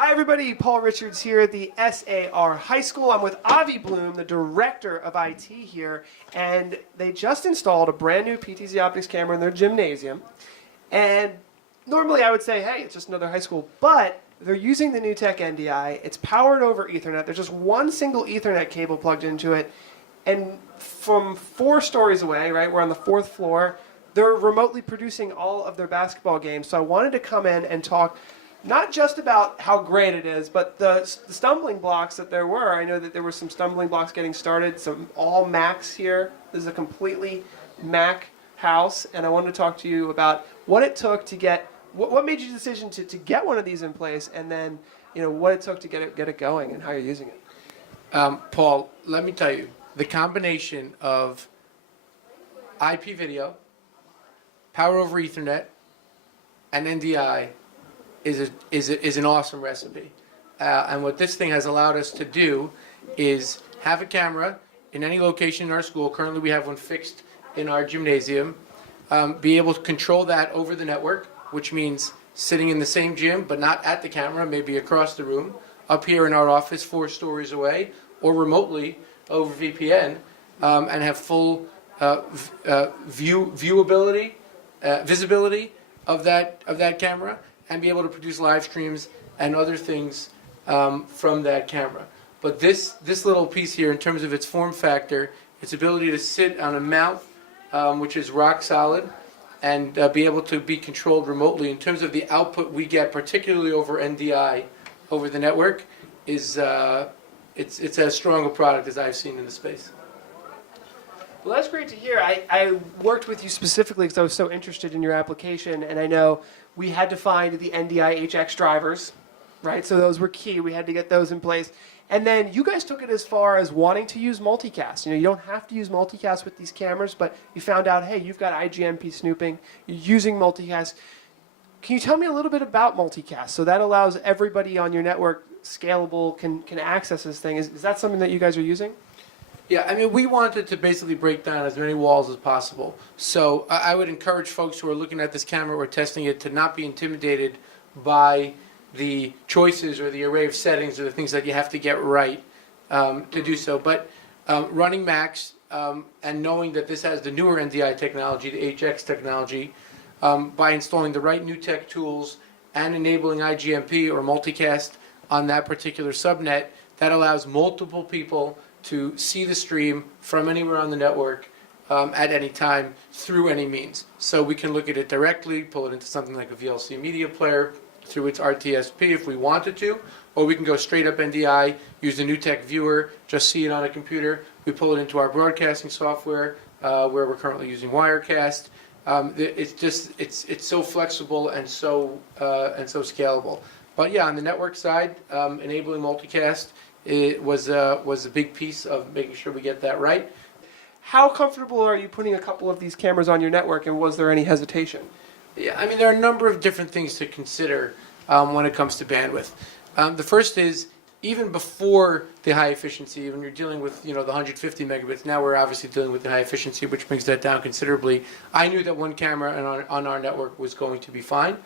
Hi everybody, Paul Richards here at the SAR High School. I'm with Avi Bloom, the director of IT here, and they just installed a brand new PTZOptics camera in their gymnasium. And normally I would say, hey, it's just another high school, but they're using the new tech NDI. It's powered over Ethernet. There's just one single Ethernet cable plugged into it, and from 4 stories away, right, we're on the 4th floor, they're remotely producing all of their basketball games. So I wanted to come in and talk not just about how great it is, but the stumbling blocks that there were. I know that there were some stumbling blocks getting started, some all Macs here. This is a completely Mac house, and I wanted to talk to you about what it took to get, what made you the decision to get one of these in place, and then what it took to get it going and how you're using it. Paul, let me tell you, the combination of IP video, power over Ethernet, and NDI is an awesome recipe. And what this thing has allowed us to do is have a camera in any location in our school. Currently we have one fixed in our gymnasium. Be able to control that over the network, which means sitting in the same gym but not at the camera, maybe across the room, up here in our office 4 stories away, or remotely over VPN, and have full visibility of that camera, and be able to produce live streams and other things from that camera. But this little piece here, in terms of its form factor, its ability to sit on a mount which is rock solid, and be able to be controlled remotely, in terms of the output we get, particularly over NDI, over the network, is it's as strong a product as I've seen in the space. Well, that's great to hear. I worked with you specifically because I was so interested in your application, and I know we had to find the NDI HX drivers, right? So those were key. We had to get those in place. And then you guys took it as far as wanting to use multicast. You don't have to use multicast with these cameras, but you found out, hey, you've got IGMP snooping, you're using multicast. Can you tell me a little bit about multicast? So that allows everybody on your network, scalable, can access this thing. Is that something that you guys are using? Yeah, I mean, we wanted to basically break down as many walls as possible. So I would encourage folks who are looking at this camera or testing it to not be intimidated by the choices or the array of settings or the things that you have to get right to do so. But running Macs and knowing that this has the newer NDI technology, the HX technology, by installing the right new tech tools and enabling IGMP or multicast on that particular subnet, that allows multiple people to see the stream from anywhere on the network at any time through any means. So we can look at it directly, pull it into something like a VLC media player through its RTSP if we wanted to, or we can go straight up NDI, use the new tech viewer, just see it on a computer. We pull it into our broadcasting software where we're currently using Wirecast. It's so flexible and so scalable. But yeah, on the network side, enabling multicast, it was a big piece of making sure we get that right. How comfortable are you putting a couple of these cameras on your network, and was there any hesitation? Yeah, I mean, there are a number of different things to consider when it comes to bandwidth. The first is, even before the high efficiency, when you're dealing with the 150 megabits, now we're obviously dealing with the high efficiency, which brings that down considerably. I knew that one camera on our network was going to be fine.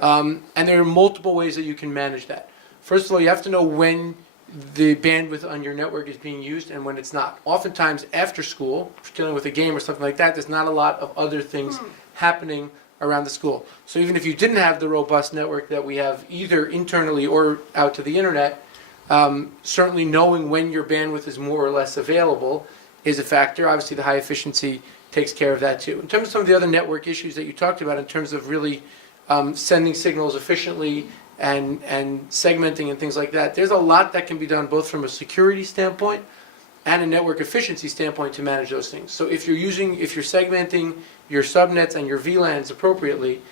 And there are multiple ways that you can manage that. First of all, you have to know when the bandwidth on your network is being used and when it's not. Oftentimes after school, if you're dealing with a game or something like that, there's not a lot of other things happening around the school. So even if you didn't have the robust network that we have either internally or out to the internet, certainly knowing when your bandwidth is more or less available is a factor. Obviously the high efficiency takes care of that too. In terms of some of the other network issues that you talked about, in terms of really sending signals efficiently and segmenting and things like that, there's a lot that can be done both from a security standpoint and a network efficiency standpoint to manage those things. So if you're segmenting your subnets and your VLANs appropriately,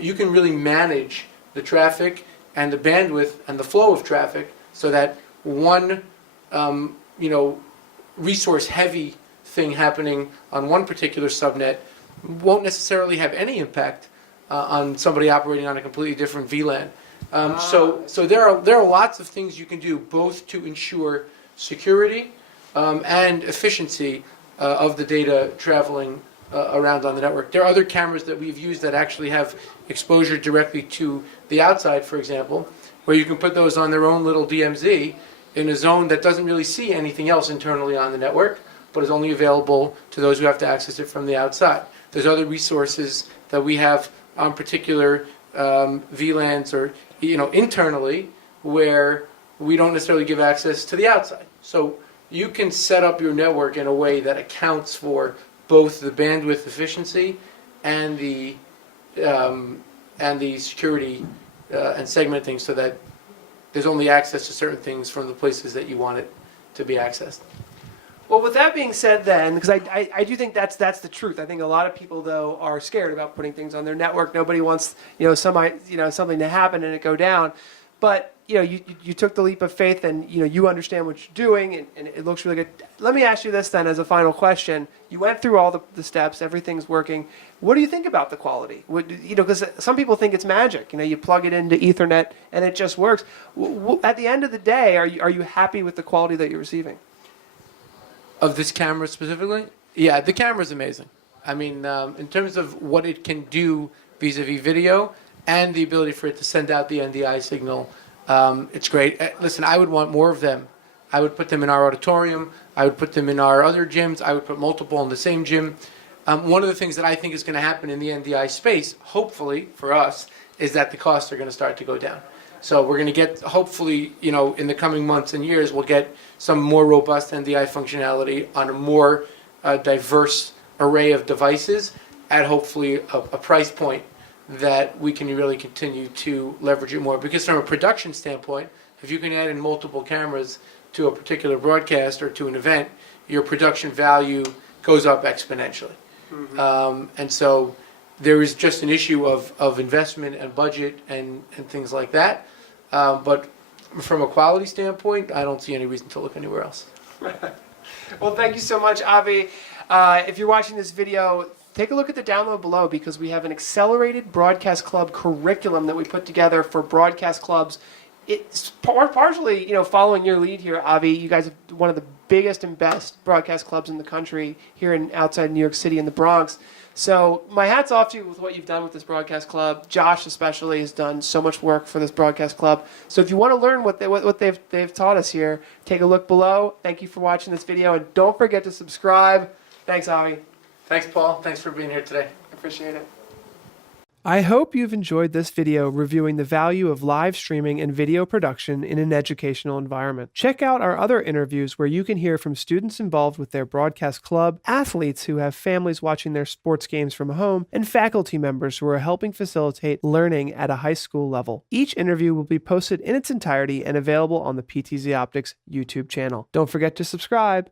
you can really manage the traffic and the bandwidth and the flow of traffic so that one resource heavy thing happening on one particular subnet won't necessarily have any impact on somebody operating on a completely different VLAN. So there are lots of things you can do both to ensure security and efficiency of the data traveling around on the network. There are other cameras that we've used that actually have exposure directly to the outside, for example, where you can put those on their own little DMZ in a zone that doesn't really see anything else internally on the network, but is only available to those who have to access it from the outside. There's other resources that we have on particular VLANs or internally where we don't necessarily give access to the outside. So you can set up your network in a way that accounts for both the bandwidth efficiency and the security and segmenting, so that there's only access to certain things from the places that you want it to be accessed. Well, with that being said then, because I do think that's the truth. I think a lot of people, though, are scared about putting things on their network. Nobody wants, something to happen and it go down. But, you took the leap of faith and, you understand what you're doing and it looks really good. Let me ask you this then as a final question. You went through all the steps, everything's working. What do you think about the quality? Because some people think it's magic. You plug it into Ethernet and it just works. At the end of the day, are you happy with the quality that you're receiving? Of this camera specifically? Yeah, the camera's amazing. I mean, in terms of what it can do vis-a-vis video and the ability for it to send out the NDI signal, it's great. Listen, I would want more of them. I would put them in our auditorium. I would put them in our other gyms. I would put multiple in the same gym. One of the things that I think is going to happen in the NDI space, hopefully for us, is that the costs are going to start to go down. So we're going to get, hopefully, in the coming months and years, we'll get some more robust NDI functionality on a more diverse array of devices at hopefully a price point that we can really continue to leverage it more. Because from a production standpoint, if you can add in multiple cameras to a particular broadcast or to an event, your production value goes up exponentially. Mm-hmm. And so there is just an issue of investment and budget and things like that. But from a quality standpoint, I don't see any reason to look anywhere else. Well, thank you so much, Avi. If you're watching this video, take a look at the download below because we have an accelerated broadcast club curriculum that we put together for broadcast clubs. It's partially, following your lead here, Avi. You guys have one of the biggest and best broadcast clubs in the country here outside New York City in the Bronx. So my hat's off to you with what you've done with this broadcast club. Josh especially has done so much work for this broadcast club. So if you want to learn what they've taught us here, take a look below. Thank you for watching this video, and don't forget to subscribe. Thanks, Avi. Thanks, Paul. Thanks for being here today. Appreciate it. I hope you've enjoyed this video reviewing the value of live streaming and video production in an educational environment. Check out our other interviews where you can hear from students involved with their broadcast club, athletes who have families watching their sports games from home, and faculty members who are helping facilitate learning at a high school level. Each interview will be posted in its entirety and available on the PTZOptics YouTube channel. Don't forget to subscribe.